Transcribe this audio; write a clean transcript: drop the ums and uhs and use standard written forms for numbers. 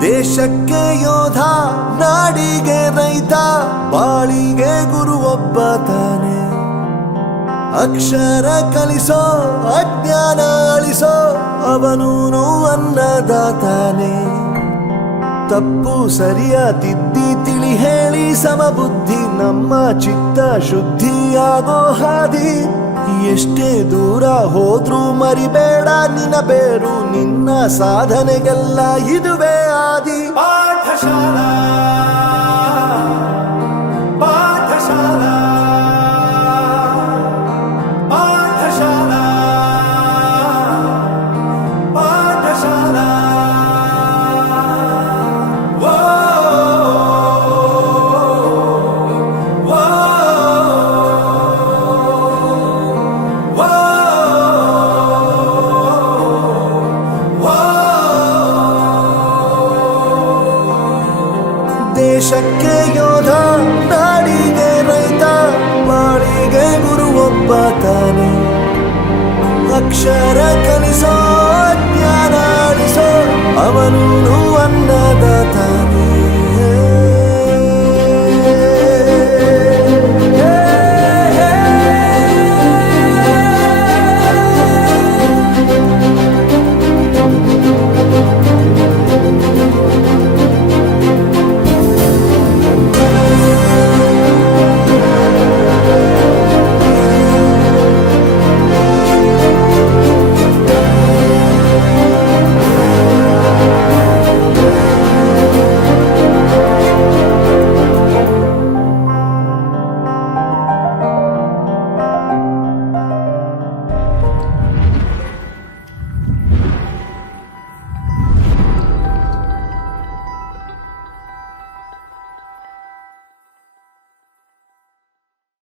ದೇಶಕ್ಕೆ ಯೋಧ, ನಾಡಿಗೆ ರೈತ, ಬಾಳಿಗೆ ಗುರು ಒಬ್ಬ ತಾನೆ. ಅಕ್ಷರ ಕಲಿಸೋ, ಅಜ್ಞಾನ ಅಳಿಸೋ, ಅವನೂನು ಅನ್ನದಾತಾನೆ. ತಪ್ಪು ಸರಿಯ ತಿದ್ದಿ ತಿಳಿ ಹೇಳಿ ಸಮಬುದ್ಧಿ, ನಮ್ಮ ಚಿತ್ತ ಶುದ್ಧಿಯಾಗೋ ಹಾದಿ. ಎಷ್ಟೇ ದೂರ ಹೋದ್ರೂ ಮರಿಬೇಡ ನಿನ್ನ ಬೇರು, ನಿನ್ನ ಸಾಧನೆಗೆಲ್ಲ ಇದುವೇ ಆದಿ. ಪಾಠಶಾಲಾ ಪಾಠಶಾಲಾ ಪಾಠಶಾಲಾ ಪಾಠಶಾಲಾ. ದೇಶಕ್ಕೆ ಯೋಧ, ನಾಡಿಗೆ ರೈತ, ಬಾಳಿಗೆ ಗುರು ಒಬ್ಬ ತಾನೆ. ಅಕ್ಷರ ಕಲಿಸೋ, ಜ್ಞಾನ ಅಳಿಸೋ, ಅವನು